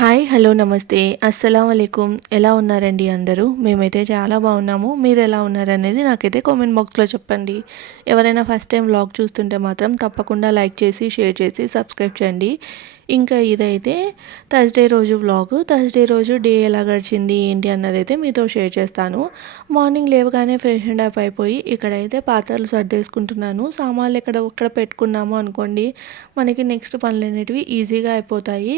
Hi, hello, నమస్తే, అస్సలామలైకుం. ఎలా ఉన్నారండి అందరూ? మేమైతే చాలా బాగున్నాము. మీరు ఎలా ఉన్నారనేది నాకైతే కామెంట్ బాక్స్లో చెప్పండి. ఎవరైనా ఫస్ట్ టైం వ్లాగ్ చూస్తుంటే మాత్రం తప్పకుండా లైక్ చేసి, షేర్ చేసి, సబ్స్క్రైబ్ చేయండి. ఇంకా ఇదైతే థర్స్డే రోజు వ్లాగ్. థర్స్డే రోజు డే ఎలా గడిచింది ఏంటి అన్నదైతే మీతో షేర్ చేస్తాను. మార్నింగ్ లేవగానే ఫ్రెష్ అండ్ అప్ అయిపోయి ఇక్కడైతే పాత్రలు సర్దేసుకుంటున్నాను. సామాన్లు ఒక్కడ పెట్టుకున్నాము అనుకోండి, మనకి నెక్స్ట్ పనులు అనేటివి ఈజీగా అయిపోతాయి.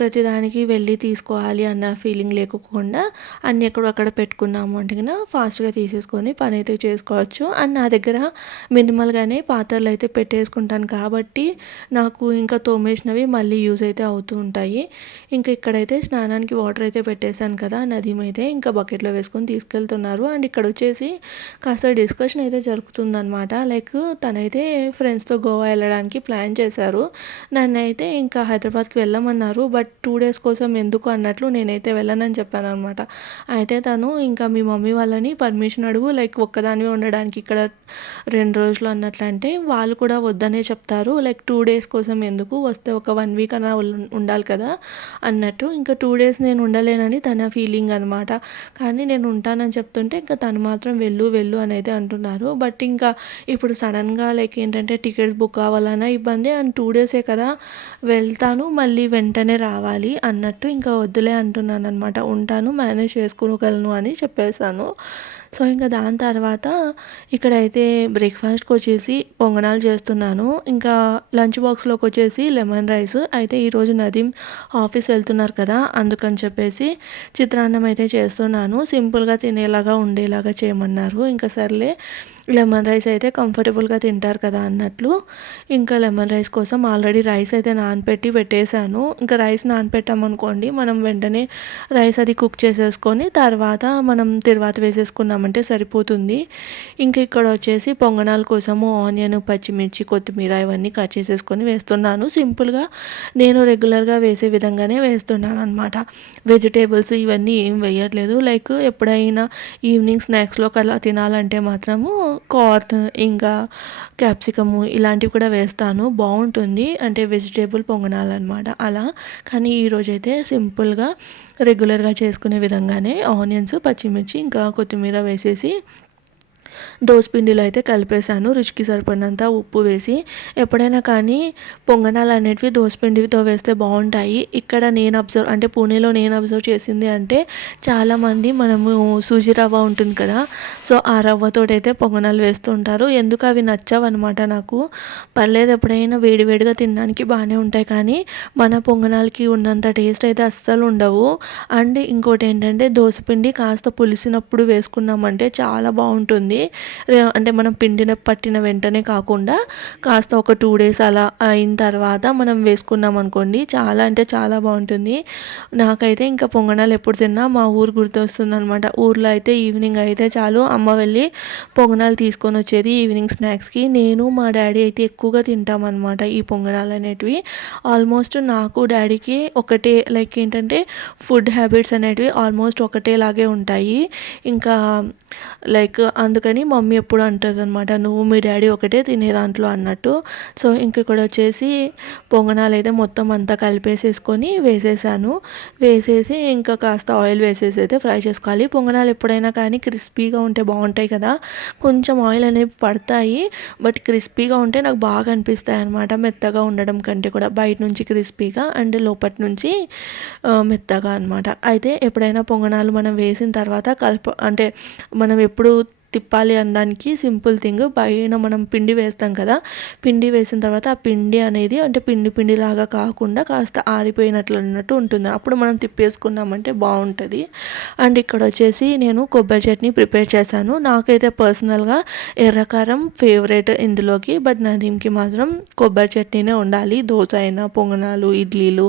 ప్రతిదానికి వెళ్ళి తీసుకోవాలి అన్న ఫీలింగ్ లేకుండా అన్నీ ఎక్కడక్కడ పెట్టుకున్నాము అంటే కన్నా ఫాస్ట్గా తీసేసుకొని పని అయితే చేసుకోవచ్చు. అండ్ నా దగ్గర మినిమల్గానే పాత్రలు అయితే పెట్టేసుకుంటాను కాబట్టి నాకు ఇంకా తోమేసినవి మళ్ళీ యూజ్ అయితే అవుతూ ఉంటాయి. ఇంకా ఇక్కడైతే స్నానానికి వాటర్ అయితే పెట్టేశాను కదా, నదీం అయితే ఇంకా బకెట్లో వేసుకొని తీసుకెళ్తున్నారు. అండ్ ఇక్కడ వచ్చేసి కాస్త డిస్కషన్ అయితే జరుగుతుందనమాట. తనైతే ఫ్రెండ్స్తో గోవా వెళ్ళడానికి ప్లాన్ చేశారు. నన్ను అయితే ఇంకా హైదరాబాద్కి వెళ్ళమన్నారు. బట్ 2 డేస్ కోసం ఎందుకు అన్నట్లు నేనైతే వెళ్ళనని చెప్పాను అనమాట. అయితే తను ఇంకా మీ మమ్మీ వాళ్ళని పర్మిషన్ అడుగు, ఒక్కదానివే ఉండడానికి ఇక్కడ 2 రోజులు అన్నట్లు అంటే వాళ్ళు కూడా వద్దనే చెప్తారు. 2 డేస్ కోసం ఎందుకు, వస్తే ఒక 1 వీక్ అన్నా ఉండాలి కదా అన్నట్టు. ఇంకా 2 డేస్ నేను ఉండలేనని తన ఫీలింగ్ అనమాట. కానీ నేను ఉంటానని చెప్తుంటే ఇంకా తను మాత్రం వెళ్ళు వెళ్ళు అని అయితే అంటున్నారు. బట్ ఇంకా ఇప్పుడు సడన్గా ఏంటంటే టికెట్స్ బుక్ కావాలన్నా ఇబ్బంది. అండ్ 2 డేసే కదా వెళ్తాను, మళ్ళీ వెంటనే రావాలి అన్నట్టు ఇంకా వద్దులే అంటున్నాను అనమాట. ఉంటాను, మేనేజ్ చేసుకోగలను అని చెప్పేశాను. సో ఇంకా దాని తర్వాత ఇక్కడైతే బ్రేక్ఫాస్ట్కి వచ్చేసి పొంగనాలు చేస్తున్నాను. ఇంకా లంచ్ బాక్స్లోకి వచ్చేసి లెమన్ రైస్. అయితే ఈరోజు నదీం ఆఫీస్ వెళ్తున్నారు కదా, అందుకని చెప్పేసి చిత్రాన్నం అయితే చేస్తున్నాను. సింపుల్గా తినేలాగా ఉండేలాగా చేయమన్నారు. ఇంకా సర్లే, లెమన్ రైస్ అయితే కంఫర్టబుల్గా తింటారు కదా అన్నట్లు ఇంకా లెమన్ రైస్ కోసం ఆల్రెడీ రైస్ అయితే నానపెట్టి పెట్టేశాను. ఇంకా రైస్ నానపెట్టామనుకోండి, మనం వెంటనే రైస్ అది కుక్ చేసేసుకొని తర్వాత మనం తిరువాత వేసేసుకున్నామంటే సరిపోతుంది. ఇంకా ఇక్కడ వచ్చేసి పొంగనాల కోసము ఆనియన్, పచ్చిమిర్చి, కొత్తిమీర ఇవన్నీ కట్ చేసేసుకొని వేస్తున్నాను. సింపుల్గా నేను రెగ్యులర్గా వేసే విధంగానే వేస్తున్నాను అనమాట. వెజిటేబుల్స్ ఇవన్నీ ఏం వేయట్లేదు. ఎప్పుడైనా ఈవినింగ్ స్నాక్స్లోకి అలా తినాలంటే మాత్రము కార్న్ ఇంకా క్యాప్సికము ఇలాంటివి కూడా వేస్తాను, బాగుంటుంది. అంటే వెజిటేబుల్ పొంగనాలన్నమాట అలా. కానీ ఈరోజైతే సింపుల్గా రెగ్యులర్గా చేసుకునే విధంగానే ఆనియన్స్, పచ్చిమిర్చి ఇంకా కొత్తిమీర వేసేసి దోసపిండిలో అయితే కలిపేశాను. రుచికి సరిపడినంత ఉప్పు వేసి. ఎప్పుడైనా కానీ పొంగనాలు అనేటివి దోసపిండితో వేస్తే బాగుంటాయి. ఇక్కడ నేను అంటే పూణేలో నేను అబ్జర్వ్ చేసింది అంటే చాలామంది మనము సూజీ రవ్వ ఉంటుంది కదా, సో ఆ రవ్వతోటైతే పొంగనాలు వేస్తుంటారు. ఎందుకు అవి నచ్చవు అనమాట నాకు. పర్లేదు, ఎప్పుడైనా వేడివేడిగా తినడానికి బాగానే ఉంటాయి, కానీ మన పొంగనాలకి ఉన్నంత టేస్ట్ అయితే అస్సలు ఉండవు. అండ్ ఇంకోటి ఏంటంటే దోసపిండి కాస్త పులిసినప్పుడు వేసుకున్నామంటే చాలా బాగుంటుంది. అంటే మనం పిండిన పట్టిన వెంటనే కాకుండా కాస్త ఒక 2 డేస్ అలా అయిన తర్వాత మనం వేసుకున్నాం అనుకోండి, చాలా అంటే చాలా బాగుంటుంది. నాకైతే ఇంకా పొంగనాలు ఎప్పుడు తిన్నా మా ఊరు గుర్తొస్తుంది అనమాట. ఊర్లో అయితే ఈవినింగ్ అయితే చాలు అమ్మ వెళ్ళి పొంగనాలు తీసుకొని వచ్చేది ఈవినింగ్ స్నాక్స్కి. నేను మా డాడీ అయితే ఎక్కువగా తింటామన్నమాట ఈ పొంగనాలు అనేటివి. ఆల్మోస్ట్ నాకు డాడీకి ఒకటే ఏంటంటే ఫుడ్ హ్యాబిట్స్ అనేటివి ఆల్మోస్ట్ ఒకటేలాగే ఉంటాయి. ఇంకా అందుకని మమ్మీ ఎప్పుడు అంటుంది అనమాట, నువ్వు మీ డాడీ ఒకటే తినే దాంట్లో అన్నట్టు. సో ఇంక ఇక్కడ వచ్చేసి పొంగనాలు అయితే మొత్తం అంతా కలిపేసేసుకొని వేసేసాను. వేసేసి ఇంకా కాస్త ఆయిల్ వేసేసి అయితే ఫ్రై చేసుకోవాలి. పొంగనాలు ఎప్పుడైనా కానీ క్రిస్పీగా ఉంటే బాగుంటాయి కదా. కొంచెం ఆయిల్ అనేవి పడతాయి, బట్ క్రిస్పీగా ఉంటే నాకు బాగా అనిపిస్తాయి అనమాట. మెత్తగా ఉండడం కంటే కూడా బయట నుంచి క్రిస్పీగా అండ్ లోపటి నుంచి మెత్తగా అనమాట. అయితే ఎప్పుడైనా పొంగనాలు మనం వేసిన తర్వాత అంటే మనం ఎప్పుడు తిప్పాలి అనడానికి సింపుల్ థింగ్, పైన మనం పిండి వేస్తాం కదా, పిండి వేసిన తర్వాత ఆ పిండి అనేది అంటే పిండిలాగా కాకుండా కాస్త ఆరిపోయినట్లు అన్నట్టు ఉంటుంది. అప్పుడు మనం తిప్పేసుకున్నామంటే బాగుంటుంది. అండ్ ఇక్కడ వచ్చేసి నేను కొబ్బరి చట్నీ ప్రిపేర్ చేశాను. నాకైతే పర్సనల్గా ఎర్రకారం ఫేవరెట్ ఇందులోకి, బట్ నదీంకి మాత్రం కొబ్బరి చట్నీనే ఉండాలి. దోశ అయినా, పొంగనాలు, ఇడ్లీలు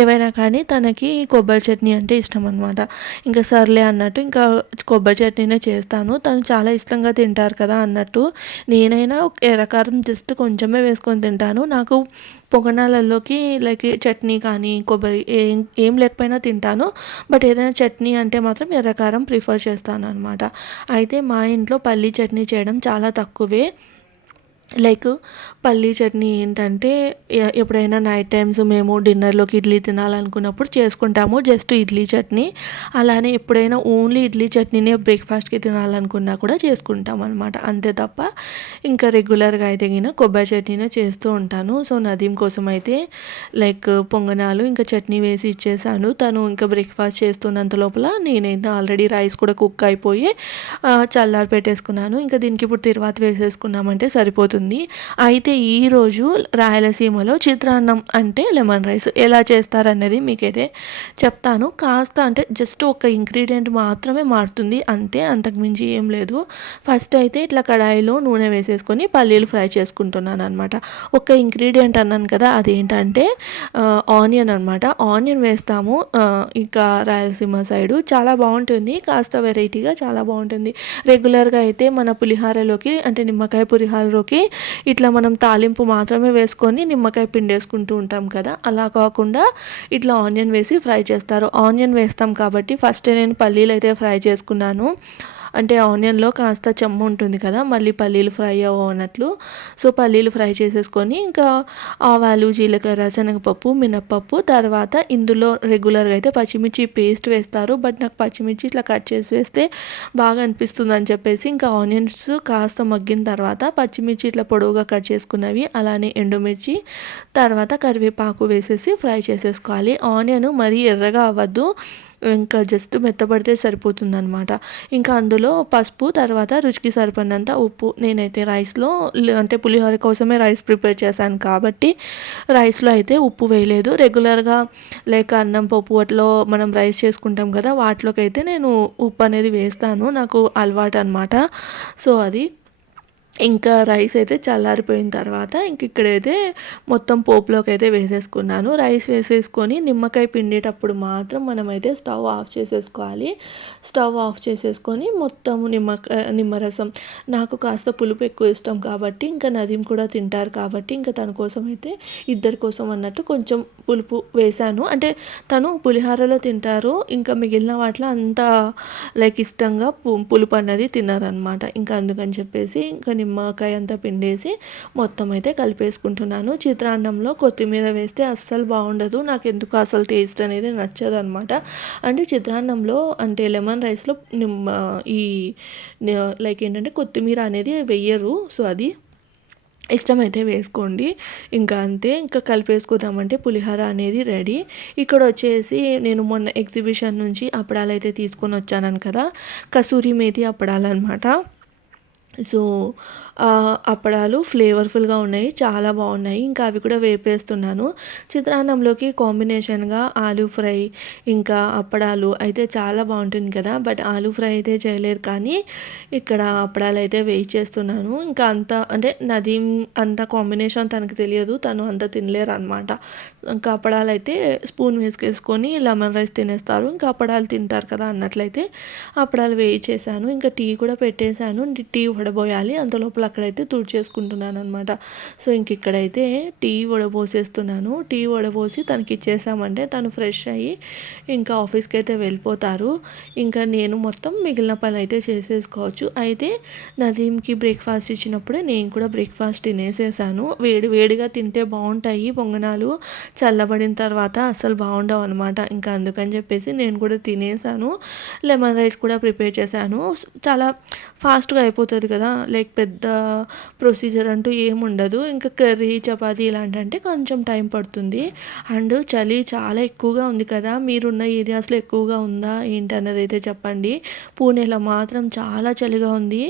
ఏవైనా కానీ తనకి కొబ్బరి చట్నీ అంటే ఇష్టం అనమాట. ఇంకా సర్లే అన్నట్టు ఇంకా కొబ్బరి చట్నీనే చేస్తాను. తను చాలా ఇష్టంగా తింటారు కదా అన్నట్టు. నేనైనా ఎర్రకారం జస్ట్ కొంచెమే వేసుకొని తింటాను. నాకు పొంగనాలలోకి చట్నీ కానీ కొబ్బరి ఏం లేకపోయినా తింటాను. బట్ ఏదైనా చట్నీ అంటే మాత్రం ఎర్రకారం ప్రిఫర్ చేస్తాను అనమాట. అయితే మా ఇంట్లో పల్లీ చట్నీ చేయడం చాలా తక్కువే. లైక్ పల్లీ చట్నీ ఏంటంటే ఎప్పుడైనా నైట్ టైమ్స్ మేము డిన్నర్లోకి ఇడ్లీ తినాలనుకున్నప్పుడు చేసుకుంటాము జస్ట్ ఇడ్లీ చట్నీ. అలానే ఎప్పుడైనా ఓన్లీ ఇడ్లీ చట్నీనే బ్రేక్ఫాస్ట్కి తినాలనుకున్నా కూడా చేసుకుంటాం అనమాట. అంతే తప్ప ఇంకా రెగ్యులర్గా అయితే గిన కొబ్బరి చట్నీనే చేస్తూ ఉంటాను. సో నదీం కోసం అయితే లైక్ పొంగనాలు ఇంకా చట్నీ వేసి ఇచ్చేసాను. తను ఇంకా బ్రేక్ఫాస్ట్ చేస్తున్నంత లోపల నేనైతే ఆల్రెడీ రైస్ కూడా కుక్ అయిపోయి చల్లారి పెట్టేసుకున్నాను. ఇంకా దీనికి ఇప్పుడు తిరువాత వేసేసుకున్నామంటే సరిపోతుంది. అయితే ఈరోజు రాయలసీమలో చిత్రాన్నం అంటే లెమన్ రైస్ ఎలా చేస్తారనేది మీకైతే చెప్తాను. కాస్త అంటే జస్ట్ ఒక ఇంగ్రీడియంట్ మాత్రమే మారుతుంది అంతే, అంతకుమించి ఏం లేదు. ఫస్ట్ అయితే ఇట్లా కడాయిలో నూనె వేసేసుకొని పల్లీలు ఫ్రై చేసుకుంటున్నాను అనమాట. ఒక ఇంగ్రీడియంట్ అన్నాను కదా, అదేంటంటే ఆనియన్ అనమాట. ఆనియన్ వేస్తాము ఇంకా రాయలసీమ సైడు చాలా బాగుంటుంది, కాస్త వెరైటీగా చాలా బాగుంటుంది. రెగ్యులర్గా అయితే మన పులిహారలోకి అంటే నిమ్మకాయ పులిహారలోకి ఇట్లా మనం తాలింపు మాత్రమే వేసుకొని నిమ్మకాయ పిండేసుకుంటూ ఉంటాం కదా, అలా కాకుండా ఇట్లా ఆనియన్ వేసి ఫ్రై చేస్తారు. ఆనియన్ వేస్తాం కాబట్టి ఫస్ట్ నేను పల్లీలు అయితే ఫ్రై చేసుకున్నాను. అంటే ఆనియన్లో కాస్త చెమ్మ ఉంటుంది కదా, మళ్ళీ పల్లీలు ఫ్రై అవ్వనట్లు. సో పల్లీలు ఫ్రై చేసేసుకొని ఇంకా ఆవాలు, జీలకర్ర, శనగపప్పు, మినప్పప్పు, తర్వాత ఇందులో రెగ్యులర్గా అయితే పచ్చిమిర్చి పేస్ట్ వేస్తారు. బట్ నాకు పచ్చిమిర్చి ఇట్లా కట్ చేసి వేస్తే బాగా అనిపిస్తుంది అని చెప్పేసి ఇంకా ఆనియన్స్ కాస్త మగ్గిన తర్వాత పచ్చిమిర్చి ఇట్లా పొడవుగా కట్ చేసుకున్నవి, అలానే ఎండుమిర్చి, తర్వాత కరివేపాకు వేసేసి ఫ్రై చేసేసుకోవాలి. ఆనియన్ మరీ ఎర్రగా అవ్వద్దు, ఇంకా జస్ట్ మెత్తబడితే సరిపోతుందనమాట. ఇంకా అందులో పసుపు, తర్వాత రుచికి సరిపడినంత ఉప్పు. నేనైతే రైస్లో అంటే పులిహోర కోసమే రైస్ ప్రిపేర్ చేశాను కాబట్టి రైస్లో అయితే ఉప్పు వేయలేదు. రెగ్యులర్గా లేక అన్నం పప్పు అట్లో మనం రైస్ చేసుకుంటాం కదా, వాటిలోకి అయితే నేను ఉప్పు అనేది వేస్తాను, నాకు అలవాటు అనమాట. సో అది ఇంకా రైస్ అయితే చల్లారిపోయిన తర్వాత ఇక్కడైతే మొత్తం పోపులోకి అయితే వేసేసుకున్నాను. రైస్ వేసేసుకొని నిమ్మకాయ పిండేటప్పుడు మాత్రం మనమైతే స్టవ్ ఆఫ్ చేసేసుకోవాలి. స్టవ్ ఆఫ్ చేసేసుకొని మొత్తం నిమ్మరసం, నాకు కాస్త పులుపు ఎక్కువ ఇష్టం కాబట్టి ఇంకా నదీం కూడా తింటారు కాబట్టి ఇంకా తన కోసం అయితే ఇద్దరి కోసం అన్నట్టు కొంచెం పులుపు వేశాను. అంటే తను పులిహోరలో తింటారు, ఇంకా మిగిలిన వాటిలో అంత లైక్ ఇష్టంగా పులుపు అన్నది తిన్నారనమాట. ఇంకా అందుకని చెప్పేసి ఇంకా నిమ్మకాయ అంతా పిండేసి మొత్తం అయితే కలిపేసుకుంటున్నాను. చిత్రాన్నంలో కొత్తిమీర వేస్తే అస్సలు బాగుండదు, నాకు ఎందుకు అసలు టేస్ట్ అనేది నచ్చదు అనమాట. అంటే చిత్రాన్నంలో అంటే లెమన్ రైస్లో ఈ లైక్ ఏంటంటే కొత్తిమీర అనేది వెయ్యరు. సో అది ఇష్టమైతే వేసుకోండి. ఇంకా అంతే, ఇంకా కలిపేసుకుందామంటే పులిహోర అనేది రెడీ. ఇక్కడ వచ్చేసి నేను మొన్న ఎగ్జిబిషన్ నుంచి అప్పడాలు అయితే తీసుకొని వచ్చాను కదా, కసూరి మేతి అప్పడాలు అనమాట. సో అప్పడాలు ఫ్లేవర్ఫుల్గా ఉన్నాయి, చాలా బాగున్నాయి. ఇంకా అవి కూడా వేపేస్తున్నాను. చిత్రాన్నంలోకి కాంబినేషన్గా ఆలూ ఫ్రై ఇంకా అప్పడాలు అయితే చాలా బాగుంటుంది కదా, బట్ ఆలూ ఫ్రై అయితే చేయలేదు కానీ ఇక్కడ అప్పడాలు అయితే వెయిట్ చేస్తున్నాను. ఇంకా అంత అంటే నదీం అంత కాంబినేషన్ తనకు తెలియదు, తను అంత తినలేరు అనమాట. ఇంకా అప్పడాలు అయితే స్పూన్ వేసుకేసుకొని లెమన్ రైస్ తినేస్తారు, ఇంకా అప్పడాలు తింటారు కదా అన్నట్లయితే అప్పడాలు వేయించేసాను. ఇంకా టీ కూడా పెట్టేశాను, టీ వడబోయాలి, అంత లోపల అక్కడైతే తుడిచేసుకుంటున్నాను అనమాట. సో ఇంక ఇక్కడైతే టీ వడబోసేస్తున్నాను. టీ వడబోసి తనకి ఇచ్చేసామంటే తను ఫ్రెష్ అయ్యి ఇంకా ఆఫీస్కి అయితే వెళ్ళిపోతారు. ఇంకా నేను మొత్తం మిగిలిన పని అయితే చేసేసుకోవచ్చు. అయితే నదీంకి బ్రేక్ఫాస్ట్ ఇచ్చినప్పుడే నేను కూడా బ్రేక్ఫాస్ట్ తినేసేసాను. వేడి వేడిగా తింటే బాగుంటాయి పొంగనాలు, చల్లబడిన తర్వాత అసలు బాగుండవు అనమాట. ఇంకా అందుకని చెప్పేసి నేను కూడా తినేసాను. లెమన్ రైస్ కూడా ప్రిపేర్ చేశాను. చాలా ఫాస్ట్గా అయిపోతుంది కదా, లైక్ పెద్ద ప్రొసీజర్ అంటూ ఏముండదు. ఇంకా కర్రీ, చపాతీ ఇలాంటి అంటే కొంచెం టైం పడుతుంది. అండ్ చలి చాలా ఎక్కువగా ఉంది కదా, మీరున్న ఏరియాస్లో ఎక్కువగా ఉందా ఏంటి అన్నది అయితే చెప్పండి. పూణేలో మాత్రం చాలా చలిగా ఉంది.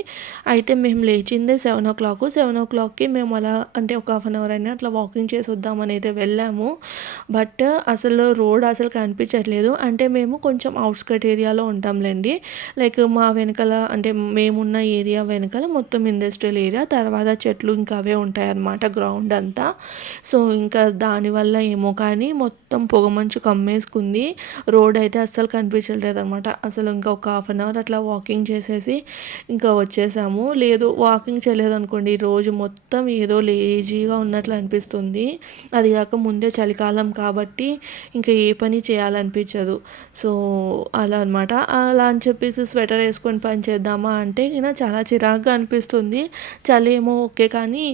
అయితే మేము లేచిందే 7 o'clock. 7 o'clockకి మేము అలా అంటే ఒక హాఫ్ అన్ అవర్ అయినా అట్లా వాకింగ్ చేసి వద్దామని అయితే వెళ్ళాము. బట్ అసలు రోడ్ అసలు కనిపించట్లేదు. అంటే మేము కొంచెం అవుట్స్కట్ ఏరియాలో ఉంటాంలేండి. లైక్ మా వెనకాల అంటే మేమున్న ఏరియా వెనకాల మొత్తం ఇండస్ట్రియల్ ఏరియా, తర్వాత చెట్లు ఇంకా అవే ఉంటాయన్నమాట గ్రౌండ్ అంతా. సో ఇంకా దానివల్ల ఏమో కానీ మొత్తం పొగమంచు కమ్మేసుకుంది, రోడ్ అయితే అస్సలు కనిపించలేదు అనమాట. అసలు ఇంకా ఒక హాఫ్ అన్ అవర్ అట్లా వాకింగ్ చేసేసి ఇంకా వచ్చేసాము. లేదు వాకింగ్ చేయలేదు అనుకోండి, రోజు మొత్తం ఏదో లేజీగా ఉన్నట్లు అనిపిస్తుంది. అది కాక ముందే చలికాలం కాబట్టి ఇంకా ఏ పని చేయాలనిపించదు. సో అలా అనమాట. అలా అని చెప్పేసి స్వెటర్ వేసుకొని పని చేద్దామా అంటే చాలా చిరాగ్గా చిరాగ్గా అనిపిస్తుంది. చలి ఏమో ఓకే, కానీ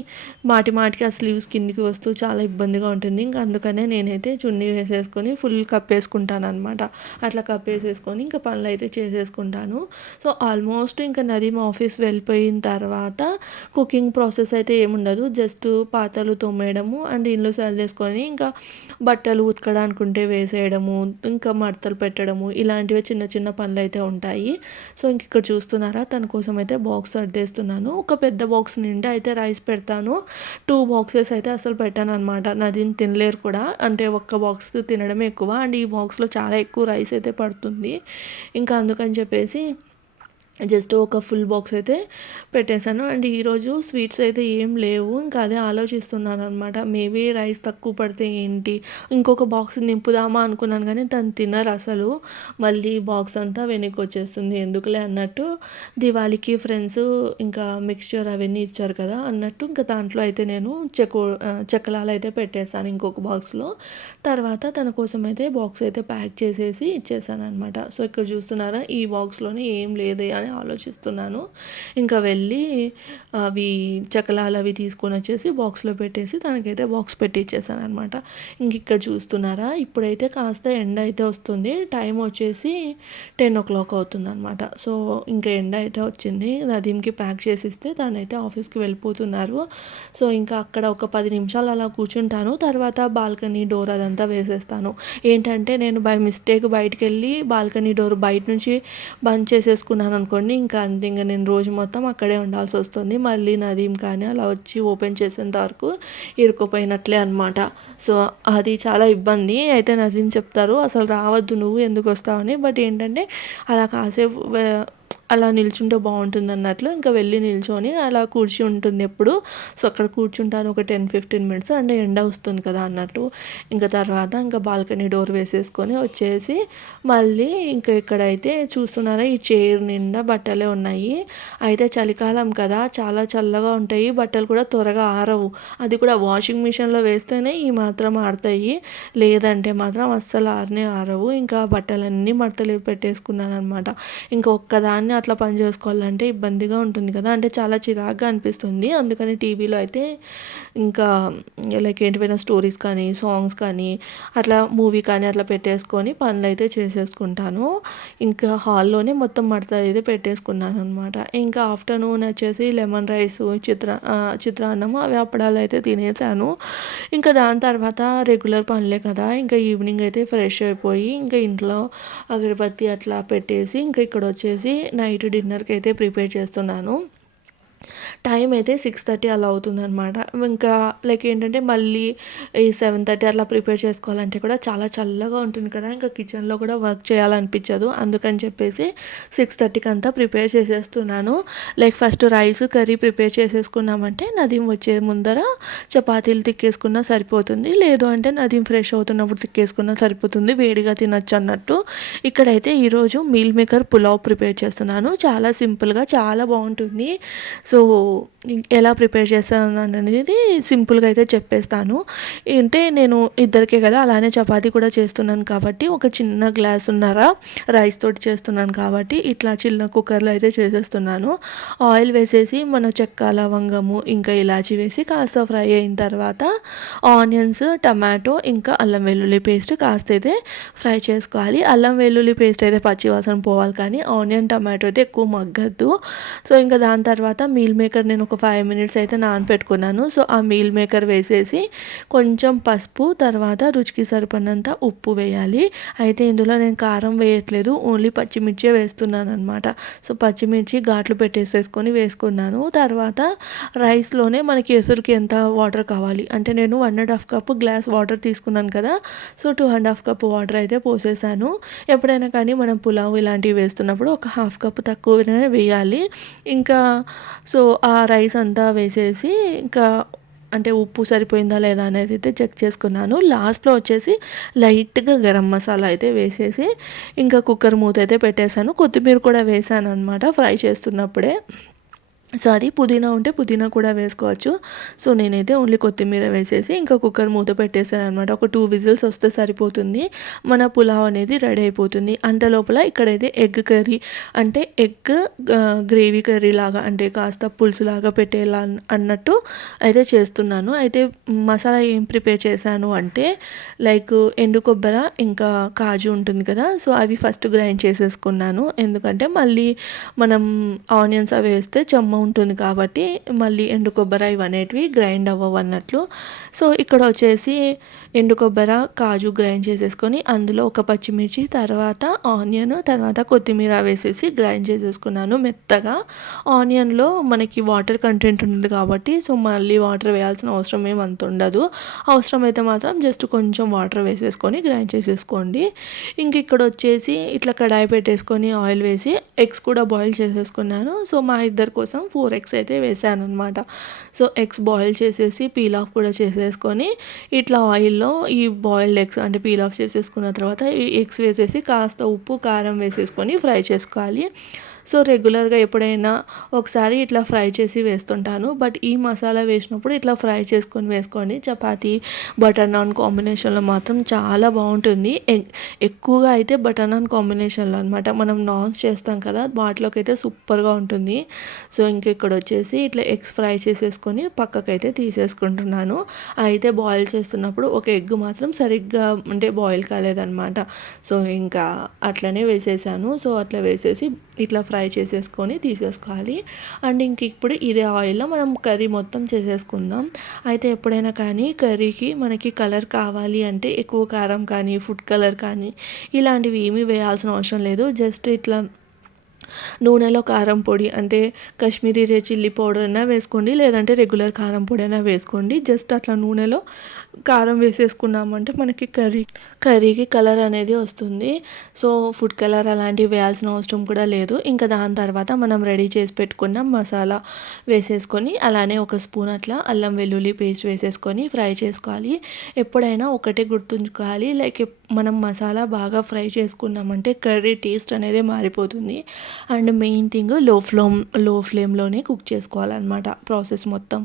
మాటి మాటికి ఆ స్లీవ్స్ కిందికి వస్తూ చాలా ఇబ్బందిగా ఉంటుంది. ఇంకా అందుకనే నేనైతే చున్నీ వేసేసుకొని ఫుల్ కప్పేసుకుంటాననమాట. అట్లా కప్పేసేసుకొని ఇంకా పనులైతే చేసేసుకుంటాను. సో ఆల్మోస్ట్ ఇంకా నదీం ఆఫీస్ వెళ్ళిపోయిన తర్వాత కుకింగ్ ప్రాసెస్ అయితే ఏముండదు. జస్ట్ పాత్రలు తోమేయడము అండ్ ఇల్లు సర్దేసుకొని ఇంకా బట్టలు ఉతకడానికి ఉంటే వేసేయడము, ఇంకా మడతలు పెట్టడము, ఇలాంటివి చిన్న చిన్న పనులు అయితే ఉంటాయి. సో ఇంక ఇక్కడ చూస్తున్నారా, తన కోసం అయితే బాక్స్ సర్దేస్తున్నాను. ఒక పెద్ద బాక్స్ నిండా అయితే రైస్ పెడతాను. 2 బాక్సెస్ అయితే అసలు పెట్టాను అనమాట. నదీం తినలేరు కూడా, అంటే ఒక్క బాక్స్ తినడమే ఎక్కువ అండ్ ఈ బాక్స్లో చాలా ఎక్కువ రైస్ అయితే పడుతుంది. ఇంకా అందుకని చెప్పేసి జస్ట్ ఒక ఫుల్ బాక్స్ అయితే పెట్టేశాను. అండ్ ఈరోజు స్వీట్స్ అయితే ఏం లేవు. ఇంకా అదే ఆలోచిస్తున్నాను అనమాట. మేబీ రైస్ తక్కువ పడితే ఏంటి, ఇంకొక బాక్స్ నింపుదామా అనుకున్నాను, కానీ తను తినరు అసలు. మళ్ళీ బాక్స్ అంతా వెనక్కి వచ్చేస్తుంది ఎందుకులే అన్నట్టు. దివాళీకి ఫ్రెండ్స్ ఇంకా మిక్స్చర్ అవన్నీ ఇచ్చారు కదా అన్నట్టు, ఇంకా దాంట్లో అయితే నేను చెక్కలాలు అయితే పెట్టేశాను ఇంకొక బాక్స్లో. తర్వాత తన కోసం అయితే బాక్స్ అయితే ప్యాక్ చేసేసి ఇచ్చేసాను అనమాట. సో ఇక్కడ చూస్తున్నారా, ఈ బాక్స్లోనే ఏం లేదు అని ఆలోచిస్తున్నాను. ఇంకా వెళ్ళి అవి చకలాలు అవి తీసుకొని వచ్చేసి బాక్స్లో పెట్టేసి తనకైతే బాక్స్ పెట్టి ఇచ్చేసాను అనమాట. ఇంక ఇక్కడ చూస్తున్నారా, ఇప్పుడైతే కాస్త ఎండ అయితే వస్తుంది. టైం వచ్చేసి 10 o'clock అవుతుంది అనమాట. సో ఇంకా ఎండ అయితే వచ్చింది. నదీంకి ప్యాక్ చేసి ఇస్తే తనైతే ఆఫీస్కి వెళ్ళిపోతున్నారు. సో ఇంకా అక్కడ ఒక 10 నిమిషాలు అలా కూర్చుంటాను. తర్వాత బాల్కనీ డోర్ అదంతా వేసేస్తాను. ఏంటంటే నేను బై మిస్టేక్ బయటికి వెళ్ళి బాల్కనీ డోర్ బయట నుంచి బంద్ చేసేసుకున్నాను అనుకోండి, ఇంకా అంతే, ఇంకా నేను రోజు మొత్తం అక్కడే ఉండాల్సి వస్తుంది. మళ్ళీ నదీం కానీ అలా వచ్చి ఓపెన్ చేసేంత వరకు ఇరుక్కుపోయినట్లే అనమాట. సో అది చాలా ఇబ్బంది. అయితే నదీం చెప్తారు, అసలు రావద్దు నువ్వు, ఎందుకు వస్తావని. బట్ ఏంటంటే అలా కాసేపు అలా నిల్చుంటే బాగుంటుంది అన్నట్లు ఇంకా వెళ్ళి నిల్చొని అలా కూర్చి ఉంటుంది ఎప్పుడు. సో అక్కడ కూర్చుంటాను ఒక 10-15 మినిట్స్, అంటే ఎండ వస్తుంది కదా అన్నట్టు. ఇంకా తర్వాత ఇంకా బాల్కనీ డోర్ వేసేసుకొని వచ్చేసి మళ్ళీ ఇంకా ఇక్కడైతే చూస్తున్నారా, ఈ చైర్ నిండా బట్టలే ఉన్నాయి. అయితే చలికాలం కదా, చాలా చల్లగా ఉంటాయి బట్టలు, కూడా త్వరగా ఆరవు. అది కూడా వాషింగ్ మిషన్లో వేస్తేనే ఈ మాత్రం ఆరుతాయి, లేదంటే మాత్రం అస్సలు ఆరవు. ఇంకా బట్టలన్నీ మడతలు పెట్టేసుకున్నాను అనమాట. ఇంకా ఒక్కదాన్ని అట్లా పని చేసుకోవాలంటే ఇబ్బందిగా ఉంటుంది కదా, అంటే చాలా చిరాగ్గా అనిపిస్తుంది. అందుకని టీవీలో అయితే ఇంకా లైక్ ఏంటివైనా స్టోరీస్ కానీ సాంగ్స్ కానీ అట్లా మూవీ కానీ అట్లా పెట్టేసుకొని పనులు అయితే చేసేసుకుంటాను. ఇంకా హాల్లోనే మొత్తం మడత అయితే పెట్టేసుకున్నాను అనమాట. ఇంకా ఆఫ్టర్నూన్ వచ్చేసి లెమన్ రైస్, చిత్రాన్నం, అవి అప్పడాలు అయితే తినేసాను. ఇంకా దాని తర్వాత రెగ్యులర్ పనులే కదా, ఇంకా ఈవినింగ్ అయితే ఫ్రెష్ అయిపోయి ఇంకా ఇంట్లో అగరబత్తి అట్లా పెట్టేసి ఇంకా ఇక్కడ వచ్చేసి నైట్ డిన్నర్కి అయితే ప్రిపేర్ చేస్తున్నాను. టైం అయితే 6:30 అలా అవుతుందన్నమాట. ఇంకా లైక్ ఏంటంటే మళ్ళీ ఈ 7:30 అట్లా ప్రిపేర్ చేసుకోవాలంటే కూడా చాలా చల్లగా ఉంటుంది కదా, ఇంకా కిచెన్లో కూడా వర్క్ చేయాలనిపించదు. అందుకని చెప్పేసి 6:30కి అంతా ప్రిపేర్ చేసేస్తున్నాను. Like first rice curry prepare చేసేసుకున్నామంటే నదీం వచ్చే ముందర చపాతీలు తిక్కేసుకున్నా సరిపోతుంది, లేదు అంటే నదీం ఫ్రెష్ అవుతున్నప్పుడు తిక్కేసుకున్నా సరిపోతుంది, వేడిగా తినచ్చు అన్నట్టు. ఇక్కడైతే ఈరోజు మీల్ మేకర్ పులావ్ ప్రిపేర్ చేస్తున్నాను. చాలా సింపుల్గా చాలా బాగుంటుంది. సో ఎలా ప్రిపేర్ చేస్తాను అనేది సింపుల్గా అయితే చెప్పేస్తాను. అంటే నేను ఇద్దరికే కదా, అలానే చపాతీ కూడా చేస్తున్నాను కాబట్టి ఒక చిన్న గ్లాసున్నర రైస్ తోటి చేస్తున్నాను కాబట్టి ఇట్లా చిన్న కుక్కర్లో అయితే చేసేస్తున్నాను. ఆయిల్ వేసేసి మన చెక్క, లవంగము, ఇంకా ఇలాచి వేసి కాస్త ఫ్రై అయిన తర్వాత ఆనియన్స్, టమాటో, ఇంకా అల్లం వెల్లుల్లి పేస్ట్ కాస్త అయితే ఫ్రై చేసుకోవాలి. అల్లం వెల్లుల్లి పేస్ట్ అయితే పచ్చివాసన పోవాలి, కానీ ఆనియన్, టమాటో అయితే ఎక్కువ మగ్గద్దు. సో ఇంకా దాని తర్వాత మీల్ మేకర్ నేను ఒక 5 minutes అయితే నానపెట్టుకున్నాను. సో ఆ మీల్ మేకర్ వేసేసి కొంచెం పసుపు, తర్వాత రుచికి సరిపడినంత ఉప్పు వేయాలి. అయితే ఇందులో నేను కారం వేయట్లేదు, ఓన్లీ పచ్చిమిర్చి వేస్తున్నాను అనమాట. సో పచ్చిమిర్చి ఘాట్లు పెట్టేసేసుకొని వేసుకున్నాను. తర్వాత రైస్లోనే మనకి ఎసురుకి ఎంత వాటర్ కావాలి అంటే నేను 1.5 కప్ గ్లాస్ వాటర్ తీసుకున్నాను కదా, సో 2.5 కప్ వాటర్ అయితే పోసేసాను. ఎప్పుడైనా కానీ మనం పులావ్ ఇలాంటివి వేస్తున్నప్పుడు ఒక 1/2 కప్ తక్కువనే వేయాలి. ఇంకా సో ఆ రైస్ అంతా వేసేసి ఇంకా అంటే ఉప్పు సరిపోయిందా లేదా అనేది అయితే చెక్ చేసుకున్నాను. లాస్ట్లో వచ్చేసి లైట్గా గరం మసాలా అయితే వేసేసి ఇంకా కుక్కర్ మూత అయితే పెట్టేశాను. కొత్తిమీర కూడా వేసాను అనమాట ఫ్రై చేస్తున్నప్పుడే. సో అది పుదీనా ఉంటే పుదీనా కూడా వేసుకోవచ్చు. సో నేనైతే ఓన్లీ కొత్తిమీర వేసేసి ఇంకా కుక్కర్ మూత పెట్టేసాను అనమాట. ఒక 2 విజిల్స్ వస్తే సరిపోతుంది. మన పులావ్ అనేది రెడీ అయిపోతుంది. అంత లోపల ఇక్కడైతే ఎగ్ కర్రీ అంటే ఎగ్ గ్రేవీ కర్రీ లాగా అంటే కాస్త పులుసులాగా పెట్టేలా అన్నట్టు అయితే చేస్తున్నాను. అయితే మసాలా ఏం ప్రిపేర్ చేశాను అంటే లైక్ ఎండు కొబ్బర ఇంకా కాజు ఉంటుంది కదా, సో అవి ఫస్ట్ గ్రైండ్ చేసేసుకున్నాను. ఎందుకంటే మళ్ళీ మనం ఆనియన్స్ అవి వేస్తే చెమ్మ ఉంటుంది కాబట్టి మళ్ళీ ఎండు కొబ్బరి ఇవనేటివి గ్రైండ్ అవ్వవు అన్నట్లు. సో ఇక్కడ వచ్చేసి ఎండు కొబ్బరి కాజు గ్రైండ్ చేసేసుకొని అందులో ఒక పచ్చిమిర్చి తర్వాత ఆనియన్ తర్వాత కొత్తిమీర వేసేసి గ్రైండ్ చేసేసుకున్నాను మెత్తగా. ఆనియన్లో మనకి వాటర్ కంటెంట్ ఉంటుంది కాబట్టి సో మళ్ళీ వాటర్ వేయాల్సిన అవసరం ఏమంత ఉండదు. అవసరమైతే మాత్రం జస్ట్ కొంచెం వాటర్ వేసేసుకొని గ్రైండ్ చేసేసుకోండి. ఇంక ఇక్కడ వచ్చేసి ఇట్లా కడాయి పెట్టేసుకొని ఆయిల్ వేసి ఎగ్స్ కూడా బాయిల్ చేసేసుకున్నాను. సో మా ఇద్దరి కోసం 4 ఎగ్స్ అయితే వేసాను అనమాట. సో ఎగ్స్ బాయిల్ చేసేసి పీల్ ఆఫ్ కూడా చేసేసుకొని ఇట్లా ఆయిల్లో ఈ బాయిల్డ్ ఎగ్స్ అంటే పీల్ ఆఫ్ చేసేసుకున్న తర్వాత ఈ ఎగ్స్ వేసేసి కాస్త ఉప్పు కారం వేసేసుకొని ఫ్రై చేసుకోవాలి. సో రెగ్యులర్గా ఎప్పుడైనా ఒకసారి ఇట్లా ఫ్రై చేసి వేస్తుంటాను. బట్ ఈ మసాలా వేసినప్పుడు ఇట్లా ఫ్రై చేసుకొని వేసుకోండి. చపాతీ బటర్ నాన్ కాంబినేషన్లో మాత్రం చాలా బాగుంటుంది. ఎక్కువగా అయితే బటర్ నాన్ కాంబినేషన్లో అనమాట. మనం నాన్స్ చేస్తాం కదా వాటిలోకి అయితే సూపర్గా ఉంటుంది. సో ఇంక ఇక్కడ వచ్చేసి ఇట్లా ఎగ్స్ ఫ్రై చేసేసుకొని పక్కకైతే తీసేసుకుంటున్నాను. అయితే బాయిల్ చేస్తున్నప్పుడు ఒక ఎగ్ మాత్రం సరిగ్గా అంటే బాయిల్ కాలేదన్నమాట. సో ఇంకా అట్లనే వేసేసాను. సో అట్లా వేసేసి ఇట్లా ఫ్రై చేసేసుకొని తీసేసుకోవాలి. అండ్ ఇంక ఇప్పుడు ఇదే ఆయిల్లో మనం కర్రీ మొత్తం చేసేసుకుందాం. అయితే ఎప్పుడైనా కానీ కర్రీకి మనకి కలర్ కావాలి అంటే ఎక్కువ కారం కానీ ఫుడ్ కలర్ కానీ ఇలాంటివి ఏమీ వేయాల్సిన అవసరం లేదు. జస్ట్ ఇట్లా నూనెలో కారం పొడి అంటే కాశ్మీరీ రెడ్ చిల్లీ పౌడర్ అయినా వేసుకోండి, లేదంటే రెగ్యులర్ కారం పొడి అయినా వేసుకోండి. జస్ట్ అట్లా నూనెలో కారం వేసేసుకున్నామంటే మనకి కర్రీకి కలర్ అనేది వస్తుంది. సో ఫుడ్ కలర్ అలాంటివి వేయాల్సిన అవసరం కూడా లేదు. ఇంకా దాని తర్వాత మనం రెడీ చేసి పెట్టుకున్న మసాలా వేసేసుకొని అలానే ఒక స్పూన్ అట్లా అల్లం వెల్లుల్లి పేస్ట్ వేసేసుకొని ఫ్రై చేసుకోవాలి. ఎప్పుడైనా ఒకటే గుర్తుంచుకోవాలి, లైక్ మనం మసాలా బాగా ఫ్రై చేసుకున్నామంటే కర్రీ టేస్ట్ అనేది మారిపోతుంది. అండ్ మెయిన్ థింగ్ లో ఫ్లేమ్లోనే కుక్ చేసుకోవాలన్నమాట ప్రాసెస్ మొత్తం.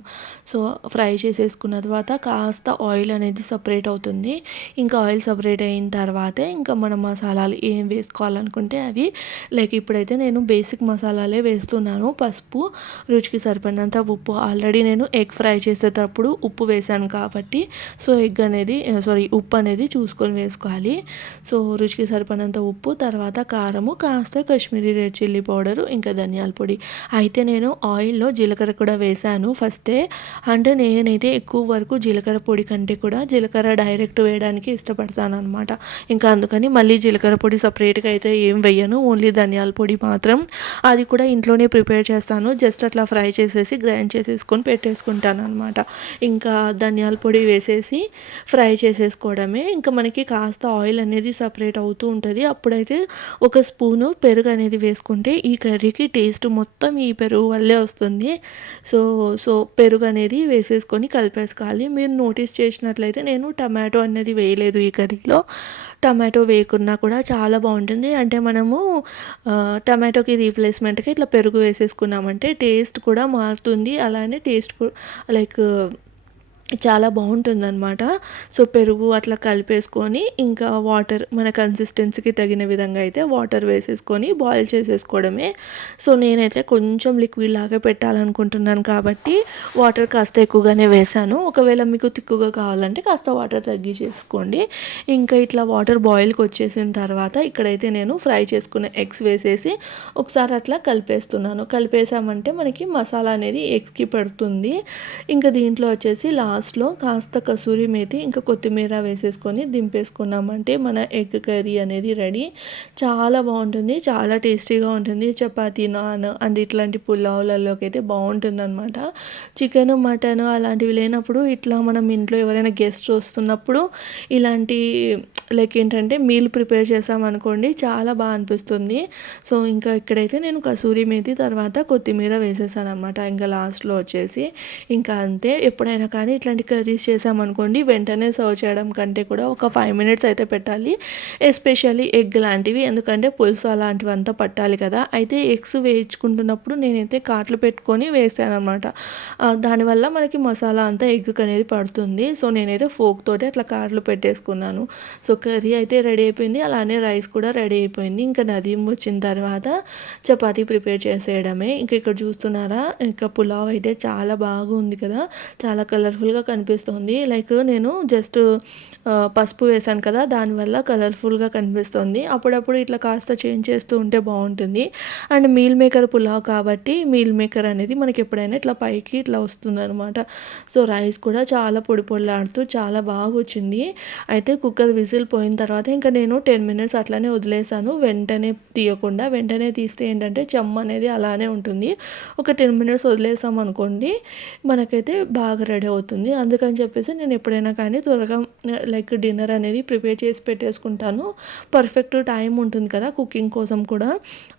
సో ఫ్రై చేసేసుకున్న తర్వాత కాస్త ఆయిల్ అనేది సపరేట్ అవుతుంది. ఇంకా ఆయిల్ సపరేట్ అయిన తర్వాతే ఇంకా మనం మసాలాలు ఏం వేసుకోవాలనుకుంటే అవి లైక్ ఇప్పుడైతే నేను బేసిక్ మసాలాలే వేస్తున్నాను. పసుపు, రుచికి సరిపడినంత ఉప్పు. ఆల్రెడీ నేను ఎగ్ ఫ్రై చేసేటప్పుడు ఉప్పు వేసాను కాబట్టి సో ఉప్పు అనేది చూసుకొని వేసుకోవాలి. సో రుచికి సరిపడినంత ఉప్పు, తర్వాత కారము, కాస్త కాశ్మీరీ రెడ్ చిల్లీ పౌడరు, ఇంకా ధనియాల పొడి. అయితే నేను ఆయిల్లో జీలకర్ర కూడా వేసాను ఫస్టే. అంటే నేనైతే ఎక్కువ వరకు జీలకర్ర పొడి కంటే కూడా జీలకర్ర డైరెక్ట్ వేయడానికి ఇష్టపడతాను అనమాట. ఇంకా అందుకని మళ్ళీ జీలకర్ర పొడి సపరేట్గా అయితే ఏం వేయను, ఓన్లీ ధనియాల పొడి మాత్రం. అది కూడా ఇంట్లోనే ప్రిపేర్ చేస్తాను. జస్ట్ అట్లా ఫ్రై చేసేసి గ్రైండ్ చేసేసుకొని పెట్టేసుకుంటాను అనమాట. ఇంకా ధనియాల పొడి వేసేసి ఫ్రై చేసేసుకోవడమే. ఇంకా మనకి కాస్త ఆయిల్ అనేది సపరేట్ అవుతూ ఉంటుంది. అప్పుడైతే ఒక స్పూను పెరుగు అనేది వేసుకుంటే ఈ కర్రీకి టేస్ట్ మొత్తం ఈ పెరుగు వల్లే వస్తుంది. సో పెరుగు అనేది వేసేసుకొని కలిపేసుకోవాలి. మీరు నోటీస్ చేసినట్లయితే నేను టమాటో అనేది వేయలేదు ఈ కర్రీలో. టమాటో వేయకున్నా కూడా చాలా బాగుంటుంది. అంటే మనము టమాటోకి రీప్లేస్మెంట్గా ఇట్లా పెరుగు వేసేసుకున్నామంటే టేస్ట్ కూడా మారుతుంది. అలానే టేస్ట్ లైక్ చాలా బాగుంటుందన్నమాట. సో పెరుగు అట్లా కలిపేసుకొని ఇంకా వాటర్ మన కన్సిస్టెన్సీకి తగిన విధంగా అయితే వాటర్ వేసేసుకొని బాయిల్ చేసేసుకోవడమే. సో నేనైతే కొంచెం లిక్విడ్ లాగా పెట్టాలనుకుంటున్నాను కాబట్టి వాటర్ కాస్త ఎక్కువగానే వేసాను. ఒకవేళ మీకు తిక్కుగా కావాలంటే కాస్త వాటర్ తగ్గించేసుకోండి. ఇంకా ఇట్లా వాటర్ బాయిల్కి వచ్చేసిన తర్వాత ఇక్కడైతే నేను ఫ్రై చేసుకున్న ఎగ్స్ వేసేసి ఒకసారి అట్లా కలిపేసామంటే మనకి మసాలా అనేది ఎగ్స్కి పడుతుంది. ఇంకా దీంట్లో వచ్చేసి లాస్ట్లో కాస్త కసూరి మేతి ఇంకా కొత్తిమీర వేసేసుకొని దింపేసుకున్నామంటే మన ఎగ్ కర్రీ అనేది రెడీ. చాలా బాగుంటుంది, చాలా టేస్టీగా ఉంటుంది. చపాతీ, నాన్ అండ్ ఇట్లాంటి పులావులలోకి అయితే బాగుంటుంది అనమాట. చికెన్, మటన్ అలాంటివి లేనప్పుడు ఇట్లా మనం ఇంట్లో ఎవరైనా గెస్ట్ వస్తున్నప్పుడు ఇలాంటి లైక్ ఏంటంటే మీల్ ప్రిపేర్ చేసామనుకోండి చాలా బాగా అనిపిస్తుంది. సో, ఇంకా ఇక్కడైతే నేను కసూరి మేతి తర్వాత కొత్తిమీర వేసేసాననమాట. ఇంకా లాస్ట్‌లో వచ్చేసి ఇంకా అంతే. ఎప్పుడైనా కానీ ఇట్లాంటి కర్రీస్ చేసామనుకోండి వెంటనే సర్వ్ చేయడం కంటే కూడా ఒక 5 మినిట్స్ అయితే పెట్టాలి. ఎస్పెషల్లీ ఎగ్ లాంటివి, ఎందుకంటే పులుసు అలాంటివంతా పట్టాలి కదా! అయితే ఎగ్స్ వేయించుకుంటున్నప్పుడు నేనైతే కాట్లు పెట్టుకొని వేసాననమాట. దానివల్ల మనకి మసాలా అంతా ఎగ్‌కనేది పడుతుంది. సో, నేనైతే ఫోర్క్ తోటి అట్లా కాట్లు పెట్టేసుకున్నాను. సో, కర్రీ అయితే రెడీ అయిపోయింది. అలానే రైస్ కూడా రెడీ అయిపోయింది. ఇంకా నదీం వచ్చిన తర్వాత చపాతీ ప్రిపేర్ చేసేయడమే. ఇంక ఇక్కడ చూస్తున్నారా, ఇంకా పులావ్ అయితే చాలా బాగుంది కదా! చాలా కలర్‌ఫుల్‌గా కనిపిస్తుంది. లైక్ నేను జస్ట్ పసుపు వేశాను కదా! దానివల్ల కలర్‌ఫుల్‌గా కనిపిస్తుంది. అప్పుడప్పుడు ఇట్లా కాస్త చేంజ్ చేస్తూ ఉంటే బావుంటుంది. అండ్ మీల్ మేకర్ పులావ్ కాబట్టి మీల్ మేకర్ అనేది మనకి ఎప్పుడైనా ఇట్లా పైకి ఇట్లా వస్తుందనమాట. సో, రైస్ కూడా చాలా పొడి పొడిలాడుతూ చాలా బాగా వచ్చింది. అయితే కుక్కర్ విజిల్ పోయిన తర్వాత ఇంకా నేను 10 మినిట్స్ అట్లనే వదిలేసాను. వెంటనే తీయకుండా. వెంటనే తీస్తే ఏంటంటే చెమ్మ అనేది అలానే ఉంటుంది. ఒక 10 మినిట్స్ వదిలేసామనుకోండి మనకైతే బాగా రెడీ అవుతుంది. అందుకని చెప్పేసి నేను ఎప్పుడైనా కానీ త్వరగా లైక్ డిన్నర్ అనేది ప్రిపేర్ చేసి పెట్టేసుకుంటాను. పర్ఫెక్ట్ టైం ఉంటుంది కదా కుకింగ్ కోసం కూడా.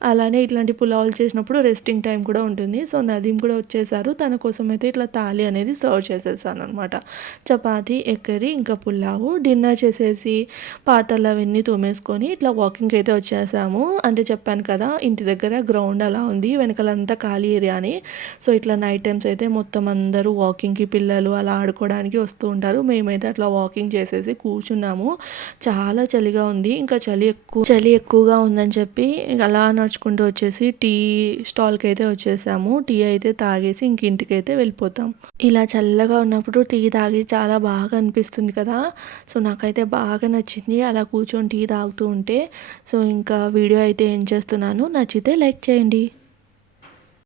అలానే ఇట్లాంటి పులావులు చేసినప్పుడు రెస్టింగ్ టైం కూడా ఉంటుంది. సో, నదీం కూడా వచ్చేసారు. తన కోసం అయితే ఇట్లా తాలి అనేది సర్వ్ చేసేసాననమాట. చపాతీ, ఎగ్ కర్రీ, ఇంకా పులావు. డిన్నర్ చేసేసి పాత్రలు అవన్నీ తోమేసుకొని ఇట్లా వాకింగ్‌కి అయితే వచ్చేసాము. అంటే చెప్పాను కదా ఇంటి దగ్గర గ్రౌండ్ అలా ఉంది. వెనకాలంతా ఖాళీ ఏరియా అని. సో, ఇట్లా నైట్ టైమ్స్ అయితే మొత్తం అందరూ వాకింగ్‌కి పిల్లలు అలా ఆడుకోవడానికి వస్తూ ఉంటారు. మేమైతే అట్లా వాకింగ్ చేసేసి కూర్చున్నాము. చాలా చలిగా ఉంది. ఇంకా చలి ఎక్కువగా ఉందని చెప్పి అలా నడుచుకుంటూ వచ్చేసి టీ స్టాల్‌కి అయితే వచ్చేసాము. టీ అయితే తాగేసి ఇంక ఇంటికైతే వెళ్ళిపోతాం. ఇలా చల్లగా ఉన్నప్పుడు టీ తాగి చాలా బాగా అనిపిస్తుంది కదా! సో, నాకైతే బాగా నచ్చింది అలా కూర్చొని టీ తాగుతూ ఉంటే. సో, ఇంకా వీడియో అయితే ఎండ్ చేస్తున్నాను. నచ్చితే లైక్ చేయండి.